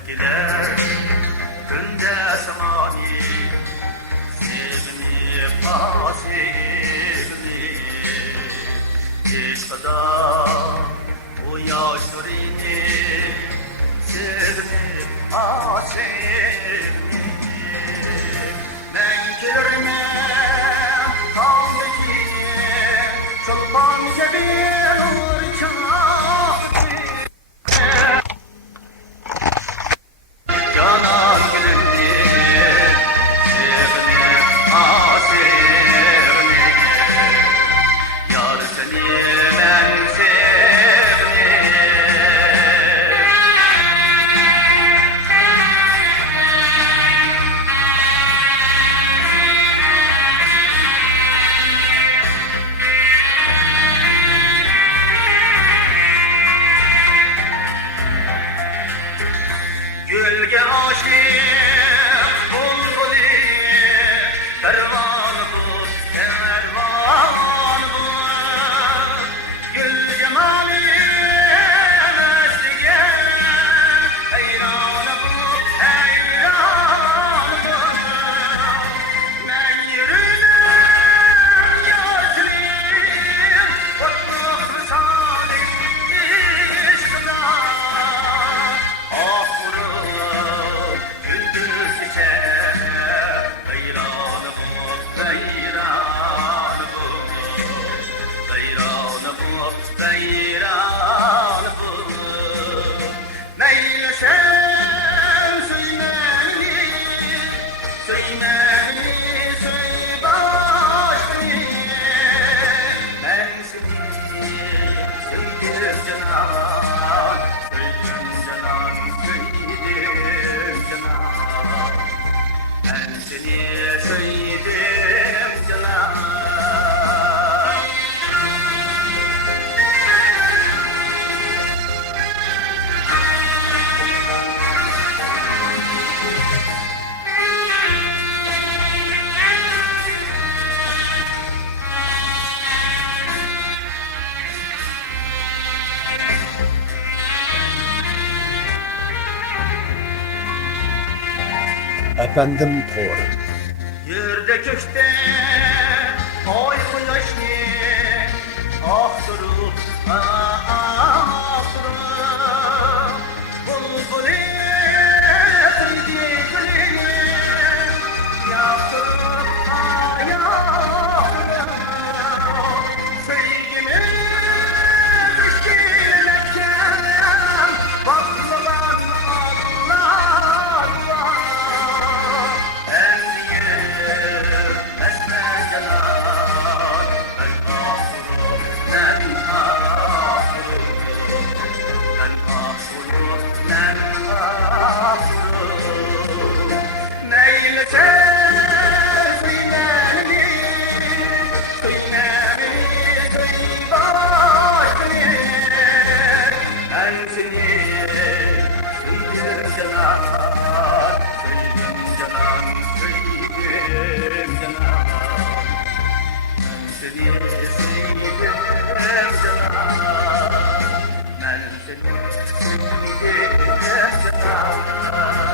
Akiler günde samani sevni pasivni Ishqda o yaşurini sevni pasivni Ben gelirme kaldaki sultan gibi Canan gülümni, sevni, asevni Yar seni ben sevni Gülge aşık bulbuli Kervan bu, kervan bu Gül cemali mesliye Heyran bu, heyran bu Ben yürüdüm yaşlıyım Bakmak misalim işkına Ah vurur gündüz içe Gayran bu, gayran bu Gayran bu, gayran bu Neylesen söyleyeni Söyleyeni, söyle başını Ben seni sevdim canan Sevdim canan, sevdim canan Ben seni sevdim canan Efendim Tor. Yerde köşte ay kuyaşlı ah durup ah durup bulbuli kıydı gülünü yaptırıp yaptırıp sevgimi düşkünlerken baklavan Allah Ben seni sevdim canan